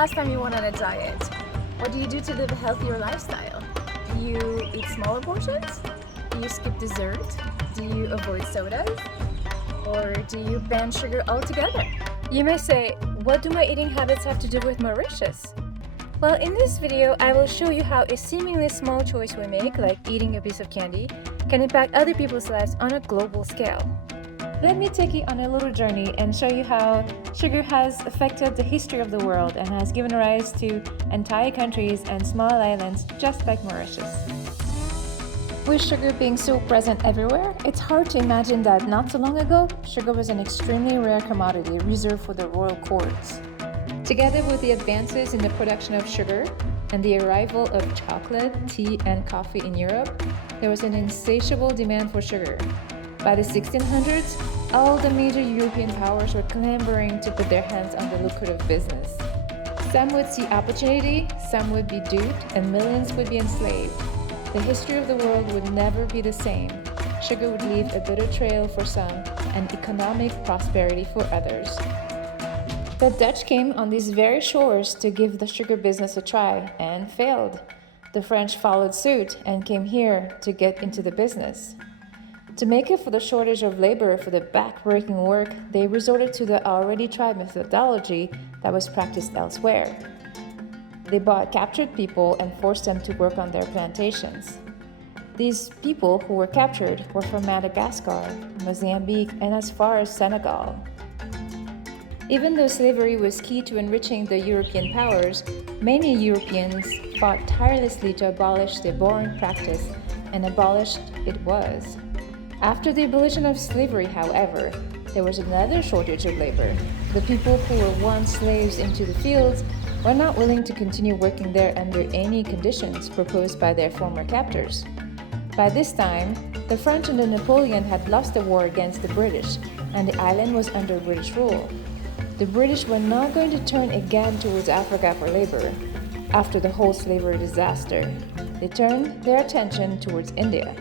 last time you went on a diet? What do you do to live a healthier lifestyle? Do you eat smaller portions? Do you skip dessert? Do you avoid sodas? Or do you ban sugar altogether? You may say, what do my eating habits have to do with Mauritius? Well, in this video, I will show you how a seemingly small choice we make, like eating a piece of candy, can impact other people's lives on a global scale. Let me take you on a little journey and show you how sugar has affected the history of the world and has given rise to entire countries and small islands just like Mauritius. With sugar being so present everywhere, it's hard to imagine that not so long ago, sugar was an extremely rare commodity reserved for the royal courts. Together with the advances in the production of sugar and the arrival of chocolate, tea, and coffee in Europe, there was an insatiable demand for sugar. By the 1600s, all the major European powers were clamoring to put their hands on the lucrative business. Some would see opportunity, some would be duped, and millions would be enslaved. The history of the world would never be the same. Sugar would leave a bitter trail for some and economic prosperity for others. The Dutch came on these very shores to give the sugar business a try and failed. The French followed suit and came here to get into the business. To make up for the shortage of labor for the back-breaking work, they resorted to the already tried methodology that was practiced elsewhere. They bought captured people and forced them to work on their plantations. These people who were captured were from Madagascar, Mozambique, and as far as Senegal. Even though slavery was key to enriching the European powers, many Europeans fought tirelessly to abolish the boring practice, and abolished it was. After the abolition of slavery, however, there was another shortage of labor. The people who were once slaves into the fields were not willing to continue working there under any conditions proposed by their former captors. By this time, the French under Napoleon had lost the war against the British, and the island was under British rule. The British were not going to turn again towards Africa for labor. After the whole slavery disaster, they turned their attention towards India.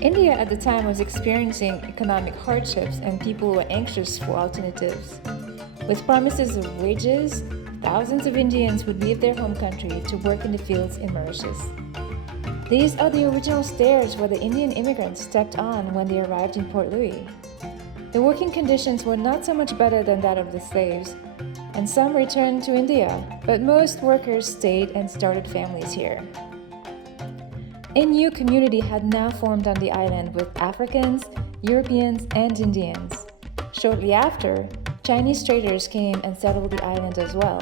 India at the time was experiencing economic hardships and people were anxious for alternatives. With promises of wages, thousands of Indians would leave their home country to work in the fields in Mauritius. These are the original stairs where the Indian immigrants stepped on when they arrived in Port Louis. The working conditions were not so much better than that of the slaves, and some returned to India, but most workers stayed and started families here. A new community had now formed on the island with Africans, Europeans, and Indians. Shortly after, Chinese traders came and settled the island as well.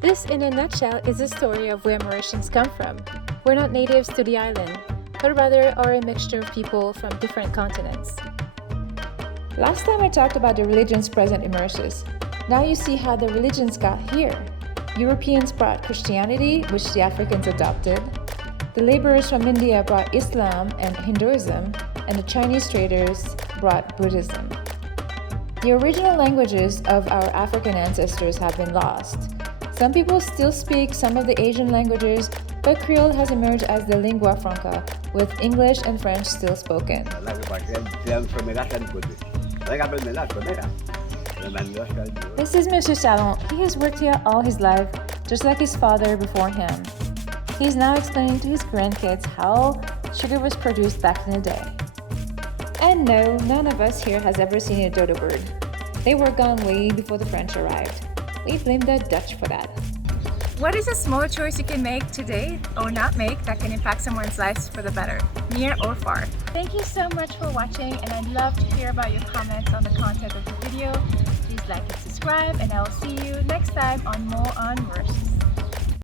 This, in a nutshell, is the story of where Mauritians come from. We're not natives to the island, but rather are a mixture of people from different continents. Last time I talked about the religions present in Mauritius. Now you see how the religions got here. Europeans brought Christianity, which the Africans adopted. The laborers from India brought Islam and Hinduism, and the Chinese traders brought Buddhism. The original languages of our African ancestors have been lost. Some people still speak some of the Asian languages, but Creole has emerged as the lingua franca, with English and French still spoken. This is Monsieur Salon. He has worked here all his life, just like his father before him. He's now explaining to his grandkids how sugar was produced back in the day. And no, none of us here has ever seen a dodo bird. They were gone way before the French arrived. We blame the Dutch for that. What is a small choice you can make today or not make that can impact someone's lives for the better, near or far? Thank you so much for watching, and I'd love to hear about your comments on the content of the video. Please like and subscribe, and I will see you next time on More on Mauritius.